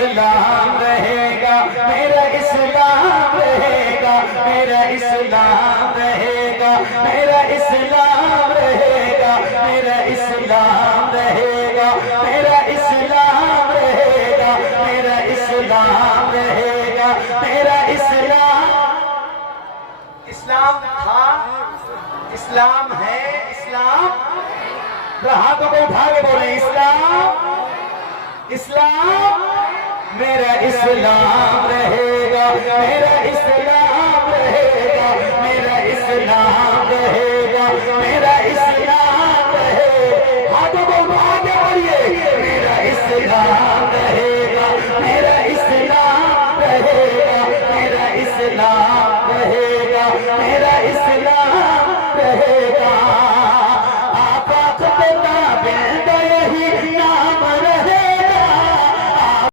इस्लाम रहेगा, मेरा इस्लाम रहेगा, मेरा इस्लाम रहेगा, मेरा इस्लाम रहेगा, मेरा इस्लाम रहेगा, मेरा इस्लाम रहेगा, मेरा इस्लाम रहेगा, मेरा इस्लाम। इस्लाम था, इस्लाम है, इस्लाम। हाथों को उठा के बोले इस्लाम, इस्लाम। मेरा इस्लाम रहेगा, मेरा इस्लाम रहेगा, मेरा इस्लाम रहेगा, मेरा इस्लाम रहेगा। हाथों को उठा के बोलिए मेरा इस्लाम